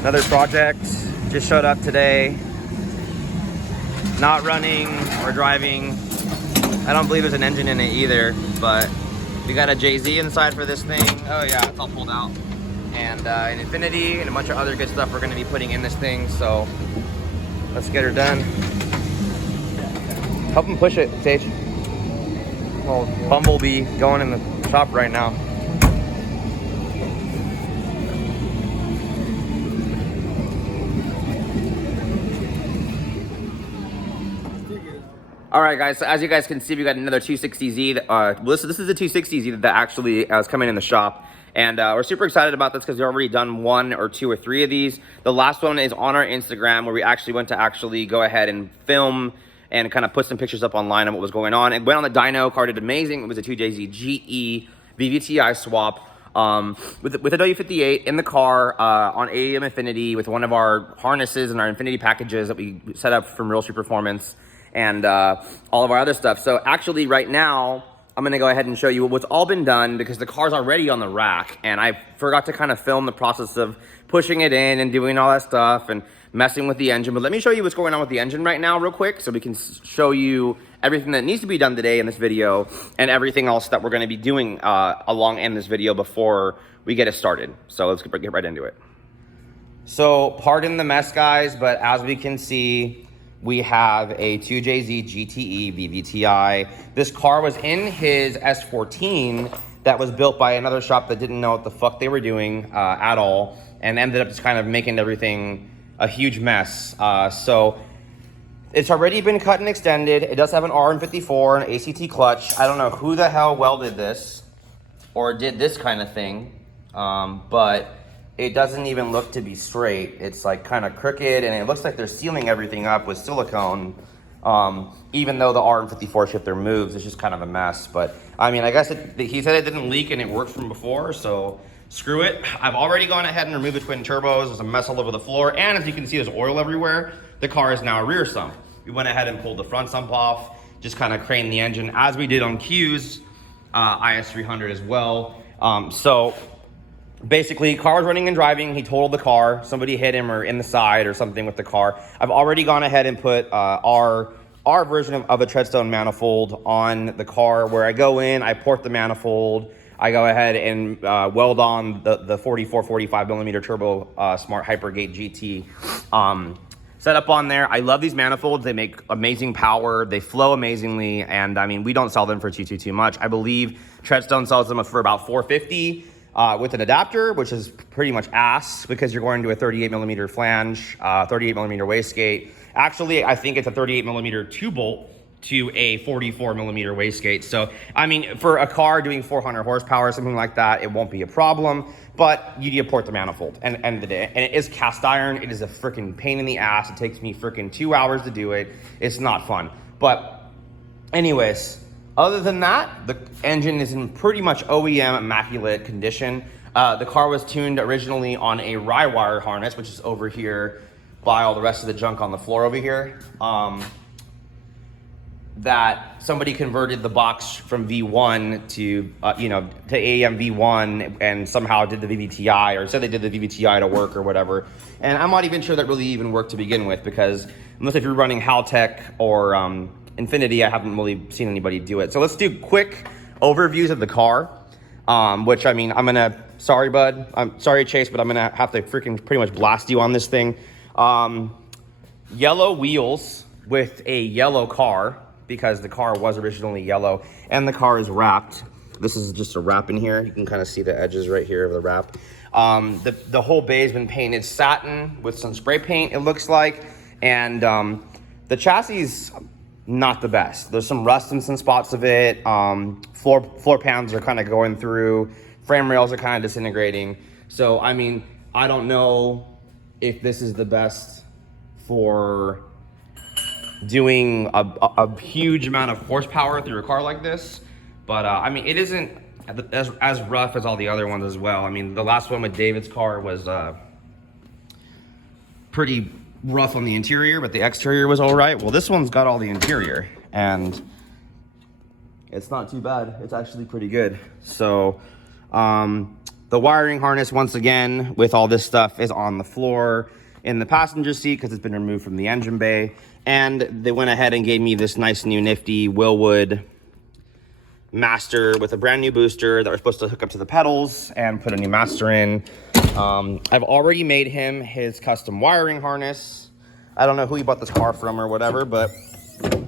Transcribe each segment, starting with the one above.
Another project just showed up today. Not running or driving. I don't believe there's an engine in it either, but we got a JZ inside for this thing. Oh yeah, it's all pulled out. And an Infinity and a bunch of other good stuff we're gonna be putting in this thing, so let's get her done. Help him push it, Sage. Well, Bumblebee going in the shop right now. All right, guys, so as you guys can see, we got another 2jzgte. This is the 2jzgte that actually is coming in the shop. And we're super excited about this because we've already done 1 or 2 or 3 of these. The last one is on our Instagram, where we actually went to go ahead and film and kind of put some pictures up online on what was going on. It went on the dyno, car did amazing. It was a 2jzgte VVTi swap with a W58 in the car on AEM Infinity with one of our harnesses and our Infinity packages that we set up from Real Street Performance and all of our other stuff. So actually right now, I'm gonna go ahead and show you what's all been done because the car's already on the rack and I forgot to kind of film the process of pushing it in and doing all that stuff and messing with the engine. But let me show you what's going on with the engine right now real quick so we can show you everything that needs to be done today in this video and everything else that we're gonna be doing along in this video before we get it started. So let's get right into it. So pardon the mess, guys, but as we can see, we have a 2jzgte VVTi. This car was in his S14 that was built by another shop that didn't know what the fuck they were doing at all and ended up just kind of making everything a huge mess. So it's already been cut and extended. It does have an RM54, an ACT clutch. I don't know who the hell welded this or did this kind of thing, but it doesn't even look to be straight. It's like kind of crooked and it looks like they're sealing everything up with silicone. Even though the RM54 shifter moves, it's just kind of a mess. But I mean, I guess he said it didn't leak and it worked from before, so screw it. I've already gone ahead and removed the twin turbos. There's a mess all over the floor. And as you can see, there's oil everywhere. The car is now a rear sump. We went ahead and pulled the front sump off, just kind of craned the engine as we did on Q's IS300 as well. So basically, car was running and driving. He totaled the car. Somebody hit him or in the side or something with the car. I've already gone ahead and put our version of a treadstone manifold on the car where I go in, I port the manifold, I go ahead and weld on the 45 millimeter turbo Smart Hypergate GT set up on there. I love these manifolds. They make amazing power. They flow amazingly. And I mean, we don't sell them for too much. I believe Treadstone sells them for about $450 with an adapter, which is pretty much ass because you're going to a 38 millimeter flange, 38 millimeter wastegate. Actually, I think it's a 38 millimeter 2-bolt to a 44 millimeter wastegate. So, I mean, for a car doing 400 horsepower or something like that, it won't be a problem, but you need to port the manifold and end of the day. And it is cast iron. It is a freaking pain in the ass. It takes me freaking 2 hours to do it. It's not fun. But anyways, other than that, the engine is in pretty much OEM immaculate condition. The car was tuned originally on a rye wire harness, which is over here by all the rest of the junk on the floor over here. That somebody converted the box from V1 to, to AEM V1 and somehow did the VVTi or said they did the VVTi to work or whatever. And I'm not even sure that really even worked to begin with because unless if you're running Haltech or Infinity, I haven't really seen anybody do it. So let's do quick overviews of the car, which I mean, sorry bud, I'm sorry Chase, but I'm gonna have to freaking pretty much blast you on this thing. Yellow wheels with a yellow car because the car was originally yellow and the car is wrapped. This is just a wrap in here. You can kind of see the edges right here of the wrap. The whole bay has been painted satin with some spray paint, it looks like. And the chassis is not the best. There's some rust in some spots of it. Floor pans are kind of going through. Frame rails are kind of disintegrating. So, I mean, I don't know if this is the best for doing a huge amount of horsepower through a car like this. But I mean, it isn't as rough as all the other ones as well. I mean, the last one with David's car was pretty rough on the interior, but the exterior was all right. Well, this one's got all the interior and it's not too bad. It's actually pretty good. So The wiring harness, once again, with all this stuff, is on the floor in the passenger seat because it's been removed from the engine bay. And they went ahead and gave me this nice new nifty Willwood master with a brand new booster that we're supposed to hook up to the pedals and put a new master in. I've already made him his custom wiring harness. I don't know who he bought this car from or whatever, but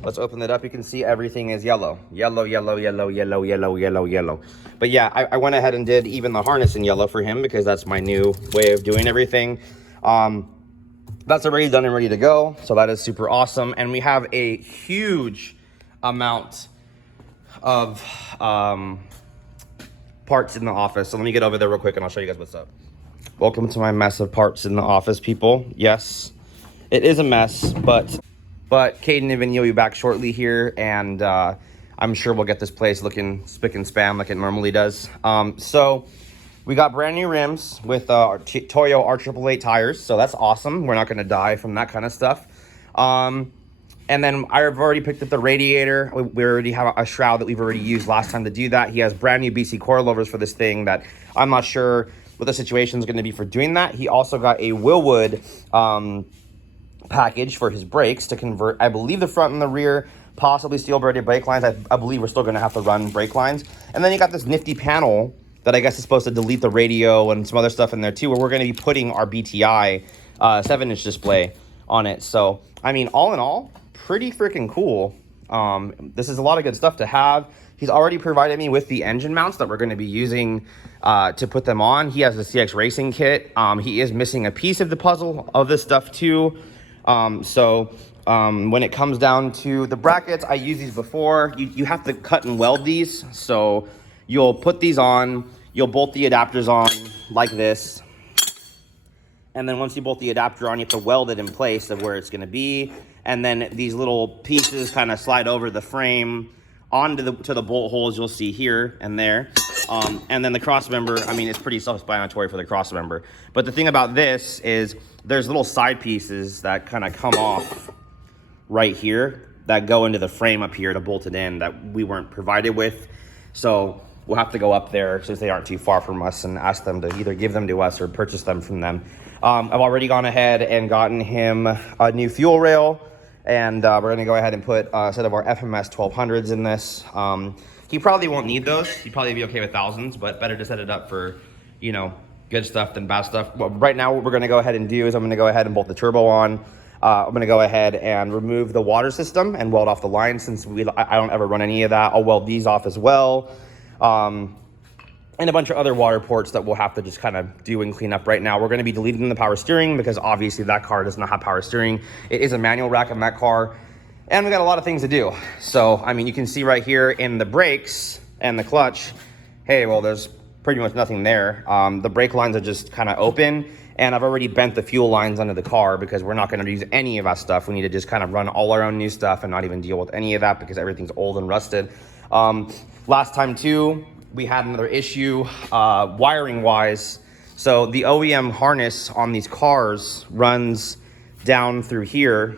let's open it up. You can see everything is yellow. Yellow, yellow, yellow, yellow, yellow, yellow, yellow. But yeah, I went ahead and did even the harness in yellow for him because that's my new way of doing everything. That's already done and ready to go. So that is super awesome. And we have a huge amount of parts in the office. So let me get over there real quick and I'll show you guys what's up. Welcome to my mess of parts in the office, people. Yes, it is a mess, but Caden and Vinny will be back shortly here, and I'm sure we'll get this place looking spick and span like it normally does. So we got brand new rims with Toyo R888 tires, so that's awesome. We're not going to die from that kind of stuff. And then I've already picked up the radiator. We already have a shroud that we've already used last time to do that. He has brand new BC coilovers for this thing that I'm not sure what the situation is going to be for doing that. He also got a Willwood package for his brakes to convert, I believe, the front and the rear, possibly steel braided brake lines. I believe we're still going to have to run brake lines. And then you got this nifty panel that I guess is supposed to delete the radio and some other stuff in there too, where we're going to be putting our BTI 7-inch display on it. So, I mean, all in all, pretty freaking cool. This is a lot of good stuff to have. He's already provided me with the engine mounts that we're going to be using to put them on. He has the CX Racing kit. He is missing a piece of the puzzle of this stuff too. When it comes down to the brackets, I used these before. You have to cut and weld these. So you'll put these on, you'll bolt the adapters on like this. And then once you bolt the adapter on, you have to weld it in place of where it's going to be. And then these little pieces kind of slide over the frame onto the bolt holes you'll see here and there. And then the cross member, I mean, it's pretty self-explanatory for the cross member. But the thing about this is there's little side pieces that kind of come off right here that go into the frame up here to bolt it in that we weren't provided with. So we'll have to go up there since they aren't too far from us and ask them to either give them to us or purchase them from them. I've already gone ahead and gotten him a new fuel rail, and we're going to go ahead and put a set of our FMS 1200s in this. He probably won't need those. He'd probably be okay with thousands, but better to set it up for, you know, good stuff than bad stuff. Well, right now what we're going to go ahead and do is I'm going to go ahead and bolt the turbo on. I'm going to go ahead and remove the water system and weld off the line since I don't ever run any of that. I'll weld these off as well. And a bunch of other water ports that we'll have to just kind of do and clean up right now. We're going to be deleting the power steering because obviously that car does not have power steering. It is a manual rack on that car. And we got a lot of things to do. So, I mean, you can see right here in the brakes and the clutch, hey, well, there's pretty much nothing there. The brake lines are just kind of open. And I've already bent the fuel lines under the car because we're not going to use any of that stuff. We need to just kind of run all our own new stuff and not even deal with any of that because everything's old and rusted. Last time too, we had another issue wiring wise. So the OEM harness on these cars runs down through here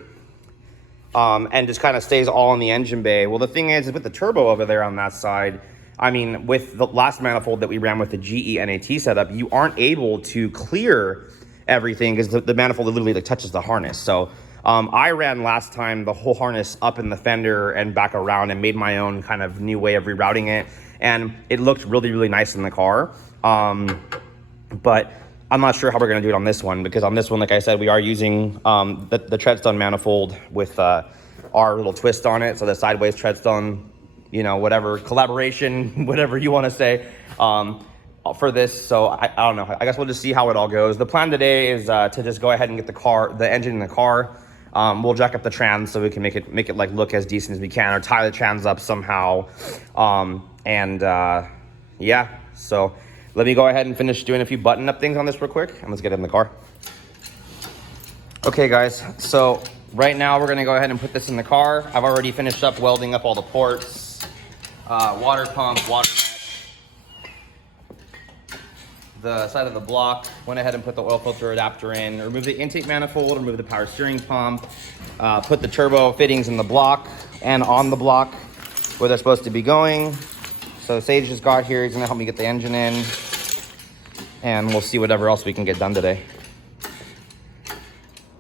and just kind of stays all in the engine bay. Well, the thing is with the turbo over there on that side, I mean, with the last manifold that we ran with the GE NAT setup, you aren't able to clear everything because the manifold literally like touches the harness. So I ran last time the whole harness up in the fender and back around and made my own kind of new way of rerouting it. And it looked really, really nice in the car. But I'm not sure how we're going to do it on this one because on this one, like I said, we are using the treadstone manifold with our little twist on it. So the sideways treadstone, you know, whatever, collaboration, whatever you want to say for this. So I don't know. I guess we'll just see how it all goes. The plan today is to just go ahead and get the engine in the car. We'll jack up the trans so we can make it like look as decent as we can or tie the trans up somehow. Yeah, so let me go ahead and finish doing a few button up things on this real quick and let's get in the car. Okay guys, so right now we're gonna go ahead and put this in the car. I've already finished up welding up all the ports, water pump, water net, the side of the block, went ahead and put the oil filter adapter in, remove the intake manifold, remove the power steering pump, put the turbo fittings in the block and on the block where they're supposed to be going. So Sage just got here, he's gonna help me get the engine in. and we'll see whatever else we can get done today.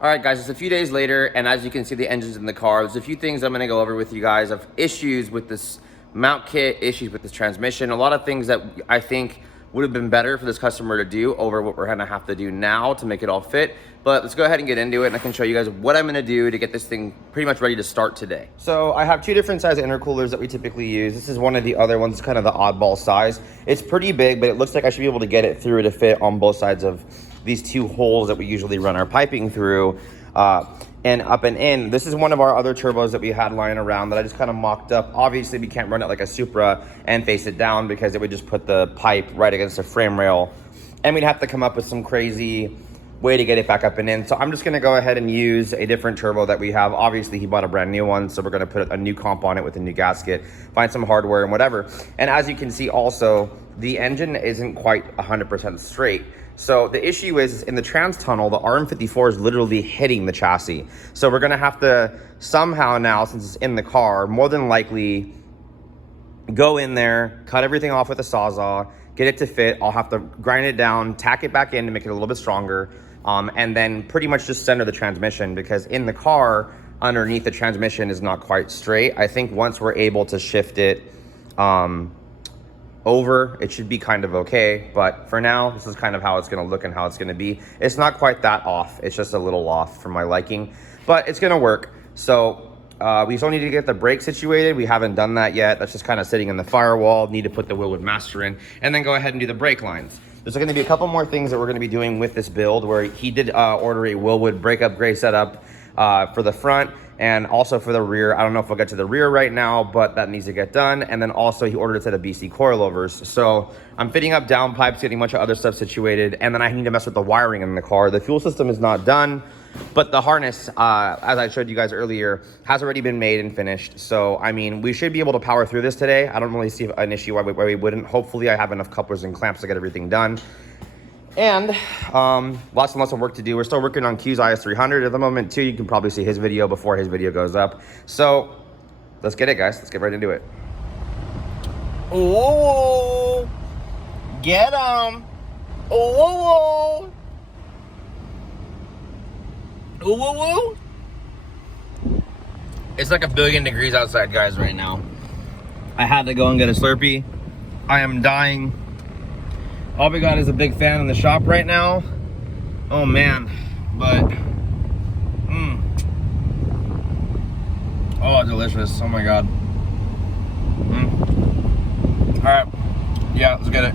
All right, guys, it's a few days later, and as you can see, the engine's in the car. There's a few things I'm gonna go over with you guys of issues with this mount kit, issues with this transmission, a lot of things that I think would have been better for this customer to do over what we're gonna have to do now to make it all fit. But let's go ahead and get into it, and I can show you guys what I'm gonna do to get this thing pretty much ready to start today. So I have two different size intercoolers that we typically use. This is one of the other ones, kind of the oddball size. It's pretty big, but it looks like I should be able to get it through to fit on both sides of these two holes that we usually run our piping through, and up and in. This is one of our other turbos that we had lying around that I just kind of mocked up. Obviously, we can't run it like a Supra and face it down because it would just put the pipe right against the frame rail, and we'd have to come up with some crazy way to get it back up and in. So I'm just gonna go ahead and use a different turbo that we have. Obviously, he bought a brand new one, so we're gonna put a new comp on it with a new gasket, find some hardware and whatever. And as you can see also, the engine isn't quite 100% straight. So the issue is in the trans tunnel, the RM54 is literally hitting the chassis. So we're gonna have to somehow now, since it's in the car, more than likely go in there, cut everything off with a Sawzall, get it to fit. I'll have to grind it down, tack it back in to make it a little bit stronger, and then pretty much just center the transmission, because in the car, underneath the transmission is not quite straight. I think once we're able to shift it over, it should be kind of okay, but for now this is kind of how it's going to look and how it's going to be. It's not quite that off, it's just a little off for my liking, but it's going to work. So we still need to get the brake situated. We haven't done that yet. That's just kind of sitting in the firewall. Need to put the Willwood master in and then go ahead and do the brake lines. There's going to be a couple more things that we're going to be doing with this build, where he did order a Willwood brake upgrade setup for the front and also for the rear. I don't know if we'll get to the rear right now, but that needs to get done. And then also he ordered a set of BC coilovers. So I'm fitting up down pipes, getting a bunch of other stuff situated, and then I need to mess with the wiring in the car. The fuel system is not done, but the harness, as I showed you guys earlier, has already been made and finished. So, I mean, we should be able to power through this today. I don't really see an issue why we wouldn't. Hopefully I have enough couplers and clamps to get everything done. And lots and lots of work to do. We're still working on Q's IS300 at the moment too. You can probably see his video before his video goes up. So let's get it, guys. Let's get right into it. Oh, get him. Oh, oh, it's like 1,000,000,000 degrees outside, guys, right now. I had to go and get a Slurpee. I am dying. All we got is a big fan in the shop right now. Oh man, but oh, delicious. Oh my god. All right, yeah, let's get it.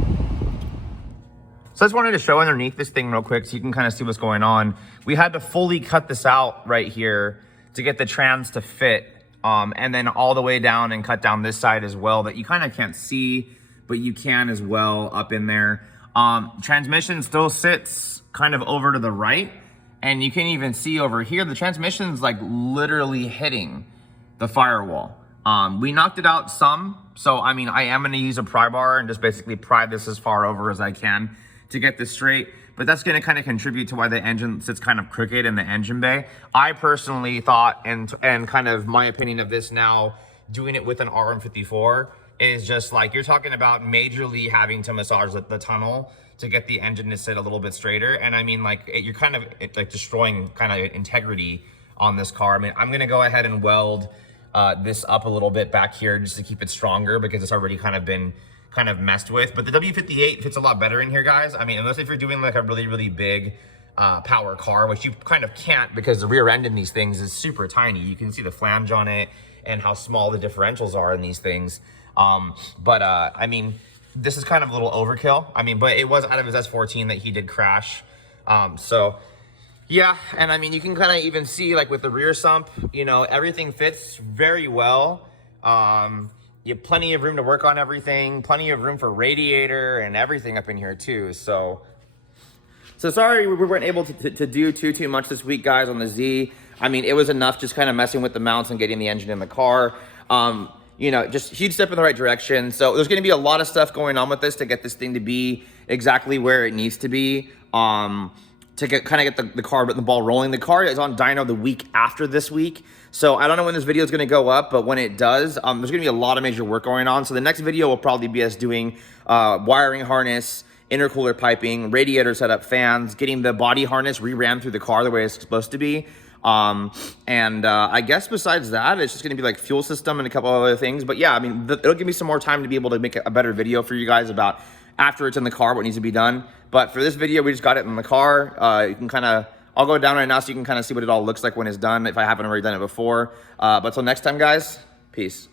So I just wanted to show underneath this thing real quick so you can kind of see what's going on. We had to fully cut this out right here to get the trans to fit, and then all the way down and cut down this side as well that you kind of can't see, but you can as well up in there. Transmission still sits kind of over to the right, and you can even see over here the transmission's like literally hitting the firewall. We knocked it out some, so I mean I am going to use a pry bar and just basically pry this as far over as I can to get this straight, but that's going to kind of contribute to why the engine sits kind of crooked in the engine bay. I personally thought, and kind of my opinion of this now, doing it with an RM54 is just like, you're talking about majorly having to massage the tunnel to get the engine to sit a little bit straighter. And I mean, like, you're kind of like destroying kind of integrity on this car. I mean, I'm gonna go ahead and weld this up a little bit back here just to keep it stronger, because it's already kind of been messed with. But the W58 fits a lot better in here, guys. I mean, unless if you're doing like a really, really big power car, which you kind of can't, because the rear end in these things is super tiny. You can see the flange on it and how small the differentials are in these things. I mean, this is kind of a little overkill. I mean, but it was out of his S14 that he did crash. So yeah, and I mean, you can kind of even see like with the rear sump, you know, everything fits very well. You have plenty of room to work on everything, plenty of room for radiator and everything up in here too. So sorry we weren't able to do too much this week, guys, on the Z. I mean, it was enough just kind of messing with the mounts and getting the engine in the car. You know, just huge step in the right direction. So there's going to be a lot of stuff going on with this to get this thing to be exactly where it needs to be, to get the car, the ball rolling. The car is on dyno the week after this week. So I don't know when this video is going to go up, but when it does, there's going to be a lot of major work going on. So the next video will probably be us doing wiring harness intercooler piping, radiator setup, fans, getting the body harness re-ran through the car the way it's supposed to be. I guess besides that, it's just gonna be like fuel system and a couple other things. But yeah, I mean, it'll give me some more time to be able to make a better video for you guys about after it's in the car, what needs to be done. But for this video, we just got it in the car. You can kind of, I'll go down right now so you can kind of see what it all looks like when it's done, if I haven't already done it before. But till next time, guys, peace.